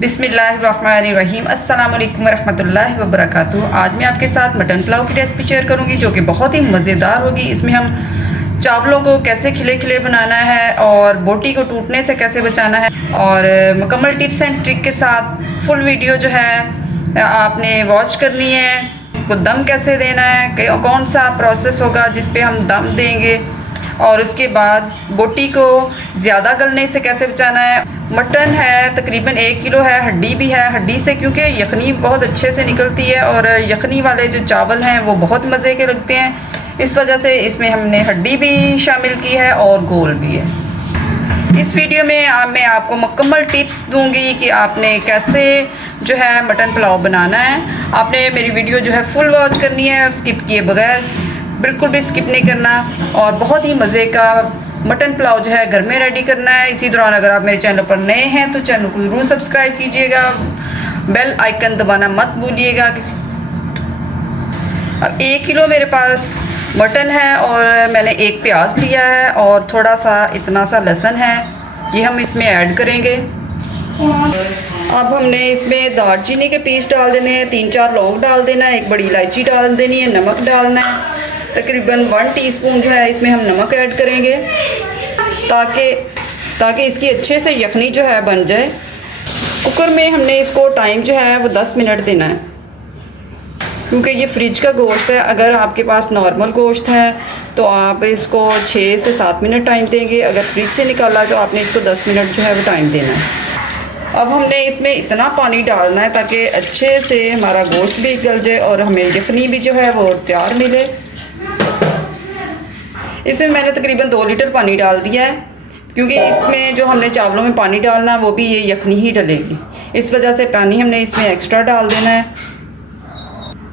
बिस्मिल्लाहिर्रहमानिर्रहीम। अस्सलाम वालेकुम रहमतुल्लाहि व बरकातुहू। आज मैं आपके साथ मटन पुलाव की रेसिपी शेयर करूंगी जो कि बहुत ही मज़ेदार होगी। इसमें हम चावलों को कैसे खिले खिले बनाना है और बोटी को टूटने से कैसे बचाना है और मुकम्मल टिप्स एंड ट्रिक के साथ फुल वीडियो जो है आपने वॉच करनी है। को दम कैसे देना है, कौन सा प्रोसेस होगा जिस पे हम दम देंगे और उसके बाद बोटी को ज़्यादा गलने से कैसे बचाना है। मटन है तकरीबन 1 किलो है, हड्डी भी है। हड्डी से क्योंकि यखनी बहुत अच्छे से निकलती है और यखनी वाले जो चावल हैं वो बहुत मज़े के लगते हैं, इस वजह से इसमें हमने हड्डी भी शामिल की है और गोल भी है। इस वीडियो में मैं आपको मुकम्मल टिप्स दूंगी कि आपने कैसे जो है मटन पुलाव बनाना है। आपने मेरी वीडियो जो है फुल वॉच करनी है, स्किप किए बगैर, बिल्कुल भी स्किप नहीं करना। और बहुत ही मज़े का मटन पुलाव जो है घर में रेडी करना है। इसी दौरान अगर आप मेरे चैनल पर नए हैं तो चैनल को ज़रूर सब्सक्राइब कीजिएगा, बेल आइकन दबाना मत भूलिएगा। अब 1 किलो मेरे पास मटन है और मैंने 1 प्याज लिया है और थोड़ा सा इतना सा लहसुन है, ये हम इसमें ऐड करेंगे। अब हमने इसमें दालचीनी के पीस डाल देने हैं, 3-4 लौंग डाल देना है, 1 बड़ी इलायची डाल देनी है, नमक डालना है। तकरीबन 1 टीस्पून जो है इसमें हम नमक ऐड करेंगे ताकि इसकी अच्छे से यखनी जो है बन जाए। कुकर में हमने इसको टाइम जो है वो 10 मिनट देना है क्योंकि ये फ्रिज का गोश्त है। अगर आपके पास नॉर्मल गोश्त है तो आप इसको 6 से 7 मिनट टाइम देंगे। अगर फ्रिज से निकाला तो आपने इसको 10 मिनट जो है वो टाइम देना है। अब हमने इसमें इतना पानी डालना है ताकि अच्छे से हमारा गोश्त भी गल जाए और हमें यखनी भी जो है वो तैयार मिले। इसमें मैंने तकरीबन 2 लीटर पानी डाल दिया है क्योंकि इसमें जो हमने चावलों में पानी डालना वो भी ये यखनी ही डलेगी, इस वजह से पानी हमने इसमें एक्स्ट्रा डाल देना है।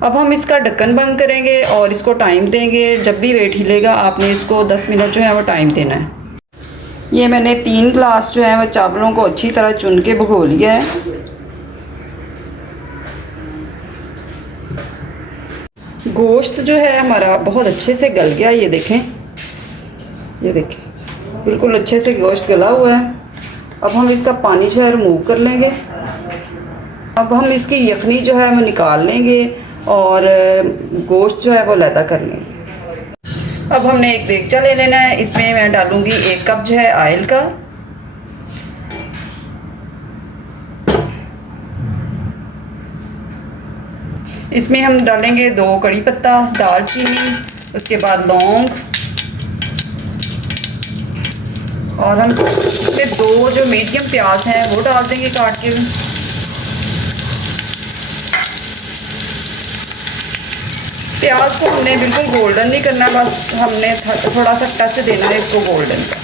अब हम इसका ढक्कन बंद करेंगे और इसको टाइम देंगे। जब भी वेट हिलेगा आपने इसको 10 मिनट जो है वो टाइम देना है। ये मैंने 3 ग्लास जो है वो चावलों को अच्छी तरह चुन के भिगो लिया है। गोश्त जो है हमारा बहुत अच्छे से गल गया, ये देखें बिल्कुल अच्छे से गोश्त गला हुआ है। अब हम इसका पानी जो है रिमूव कर लेंगे। अब हम इसकी यखनी जो है वो निकाल लेंगे और गोश्त जो है वो अलहदा कर लेंगे। अब हमने एक देगचा ले लेना है, इसमें मैं डालूँगी 1 कप जो है ऑयल का। इसमें हम डालेंगे 2 कड़ी पत्ता, दालचीनी, उसके बाद लौंग और हम इसमें 2 जो मीडियम प्याज हैं वो डाल देंगे काट के। प्याज को हमने बिल्कुल गोल्डन नहीं करना, बस हमने थोड़ा सा टच देना है इसको गोल्डन का।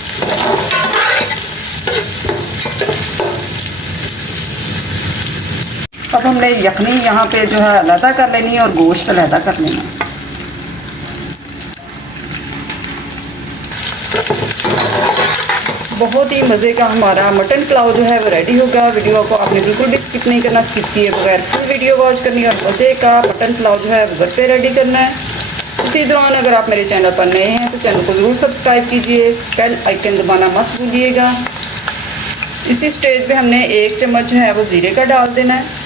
अब हमने यखनी यहाँ पे जो है अलहदा कर लेनी है और गोश्त अलहदा कर लेना है। बहुत ही मज़े का हमारा मटन पुलाव जो है वो रेडी होगा। वीडियो को आपने बिल्कुल भी स्किप नहीं करना, स्किप किए बगैर फुल वीडियो वॉच करनी और मज़े का मटन पुलाव जो है वो घर पे रेडी करना है। इसी दौरान अगर आप मेरे चैनल पर नए हैं तो चैनल को ज़रूर सब्सक्राइब कीजिए, बेल आइकन दबाना मत भूलिएगा। इसी स्टेज पे हमने 1 चम्मच जो है वो ज़ीरे का डाल देना है।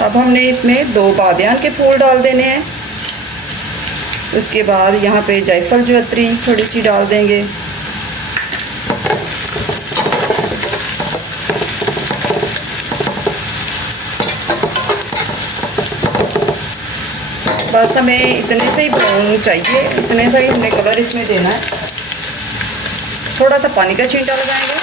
अब हमने इसमें 2 बादियान के फूल डाल देने हैं। उसके बाद यहाँ पे जायफल जवित्री थोड़ी सी डाल देंगे। बस हमें इतने से ही ब्राउन चाहिए, इतने से ही हमने कलर इसमें देना है। थोड़ा सा पानी का छींटा लगाएंगे।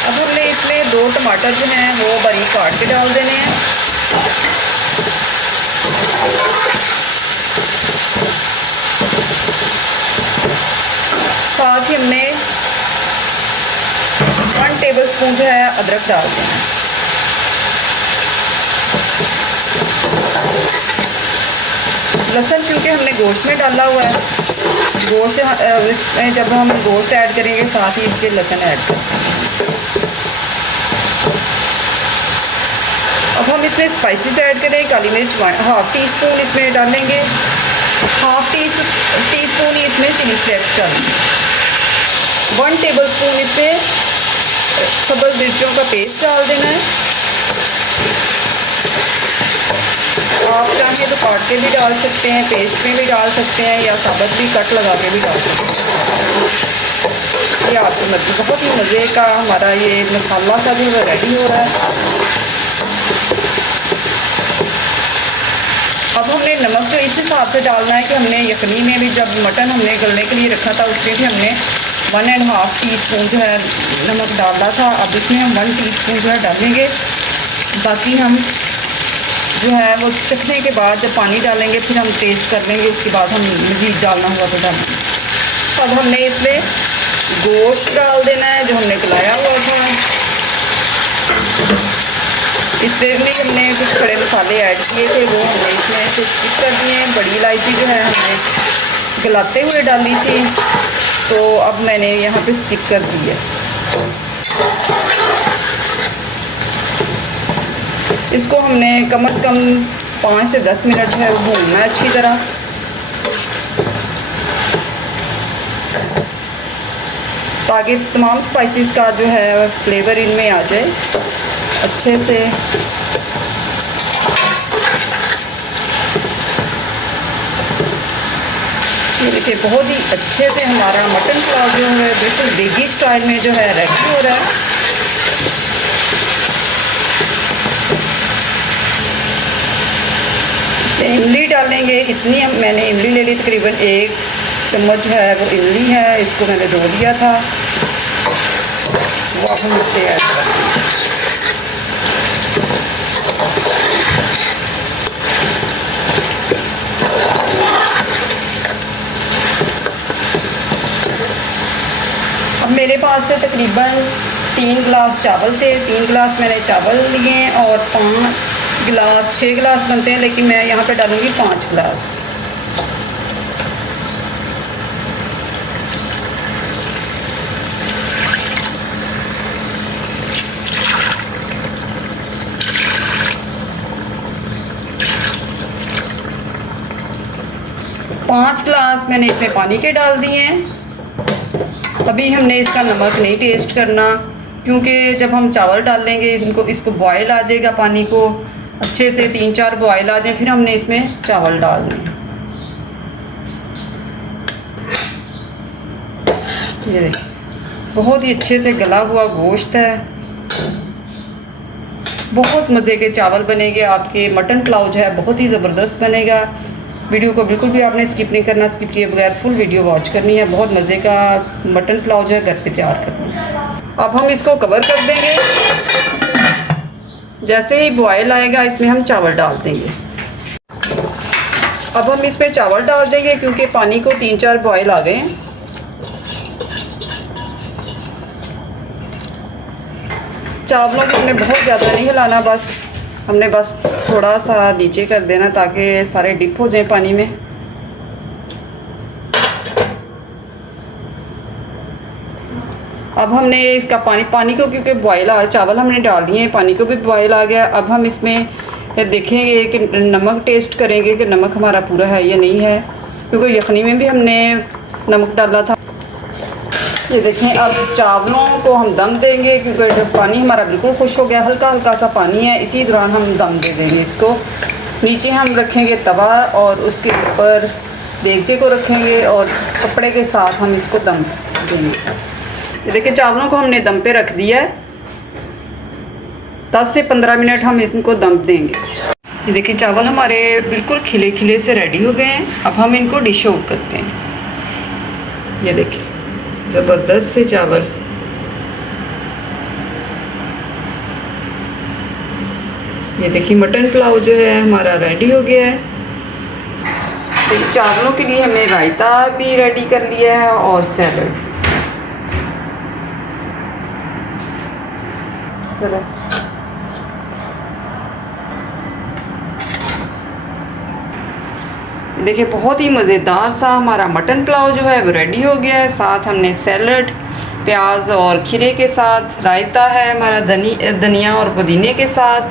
अब हमने इसमें 2 टमाटर जो हैं वो बारीक काट के डाल देने हैं। साथ ही हमने 1 टेबलस्पून जो है अदरक डाल देना है। लहसुन क्योंकि हमने गोश्त में डाला हुआ है, गोश्त इसमें जब हम गोश्त ऐड करेंगे साथ ही इसके लहसुन ऐड करेंगे। अब हम इसमें स्पाइसेस ऐड करें। काली मिर्च 1/2 टीस्पून इसमें डालेंगे, 1/2 टीस्पून ही इसमें चिली फ्लेक्स डालेंगे, 1 टेबलस्पून इसमें सब्ज़ मिर्चों का पेस्ट डाल देना है। आप चाहें तो काट के भी डाल सकते हैं, पेस्ट में भी डाल सकते हैं, या साबुत भी कट लगा के भी डाल सकते हैं, ये आपकी मर्ज़ी। बहुत ही मज़े का हमारा ये मसाला सा जो है रेडी हो रहा है। अब हमने नमक जो इस हिसाब से डालना है कि हमने यखनी में भी जब मटन हमने गलने के लिए रखा था उसमें भी हमने 1.5 टीस्पून जो है नमक डाला था। अब इसमें हम 1 टीस्पून जो है डालेंगे। बाकी हम जो है वो चखने के बाद जब पानी डालेंगे फिर हम टेस्ट कर लेंगे, उसके बाद हम मज़ीद डालना हुआ तो डालेंगे। अब हमने इसमें गोश्त डाल देना है जो हमने गलाया हुआ था। इसमें भी हमने कुछ खड़े मसाले ऐड किए थे, वो हमने इसमें से स्किप कर दिए हैं। बड़ी इलायची जो है हमने गलाते हुए डाली थी, तो अब मैंने यहाँ पे स्किप कर दी है। इसको हमने कम से कम 5 से 10 मिनट है भूनना है अच्छी तरह। ताकि तमाम स्पाइसेस का जो है फ्लेवर इनमें आ जाए अच्छे से। ये देखिए बहुत ही अच्छे से हमारा मटन पुलाव जो है बिल्कुल देगी स्टाइल में जो है रेडी हो रहा है। इमली डालेंगे, इतनी मैंने इमली ले ली, तकरीबन 1 चम्मच है वो इमली है, इसको मैंने धो लिया था, वो अब हम इससे ऐड करेंगे। अब मेरे पास से तकरीबन 3 गिलास चावल थे, 3 गिलास मैंने चावल लिए और 6 गिलास बनते हैं, लेकिन मैं यहाँ पे डालूँगी 5 गिलास। पाँच गिलास मैंने इसमें पानी के डाल दिए हैं। अभी हमने इसका नमक नहीं टेस्ट करना, क्योंकि जब हम चावल डाल लेंगे इसको बॉयल आ जाएगा, पानी को अच्छे से 3-4 बॉयल आ जाए, फिर हमने इसमें चावल डाल दें। ये देखिए बहुत ही अच्छे से गला हुआ गोश्त है, बहुत मज़े के चावल बनेंगे आपके। मटन पुलाव जो है बहुत ही ज़बरदस्त बनेगा। वीडियो को बिल्कुल भी आपने स्किप नहीं करना, स्किप किए बगैर फुल वीडियो वॉच करनी है। बहुत मज़े का मटन पुलाव जो है घर पे तैयार करना है। अब हम इसको कवर कर देंगे। जैसे ही बॉयल आएगा इसमें हम चावल डाल देंगे। अब हम इसमें चावल डाल देंगे क्योंकि पानी को 3-4 बॉयल आ गए हैं। चावलों को हमने बहुत ज़्यादा नहीं हिलाना, हमने बस थोड़ा सा नीचे कर देना ताकि सारे डिप हो जाएं पानी में। अब हमने इसका पानी को क्योंकि बॉयल आ, चावल हमने डाल दिए हैं, पानी को भी बॉयल आ गया। अब हम इसमें देखेंगे कि नमक टेस्ट करेंगे कि नमक हमारा पूरा है या नहीं है, क्योंकि यखनी में भी हमने नमक डाला था। ये देखें अब चावलों को हम दम देंगे क्योंकि पानी हमारा बिल्कुल खुश हो गया, हल्का हल्का सा पानी है, इसी दौरान हम दम दे देंगे इसको। नीचे हम रखेंगे तवा और उसके ऊपर देगचे को रखेंगे और कपड़े के साथ हम इसको दम देंगे। ये देखिए चावलों को हमने दम पे रख दिया है, 10 से 15 मिनट हम इनको दम देंगे। ये देखिए चावल हमारे बिल्कुल खिले खिले से रेडी हो गए हैं। अब हम इनको डिश आउट करते हैं। ये देखिए ज़बरदस्त से चावल, ये देखिए मटन पुलाव जो है हमारा रेडी हो गया है। तो चावलों के लिए हमने रायता भी रेडी कर लिया है और सैलड। चलो देखिए बहुत ही मज़ेदार सा हमारा मटन पुलाव जो है वो रेडी हो गया है। साथ हमने सैलड, प्याज और खीरे के साथ, रायता है हमारा धनिया और पुदीने के साथ,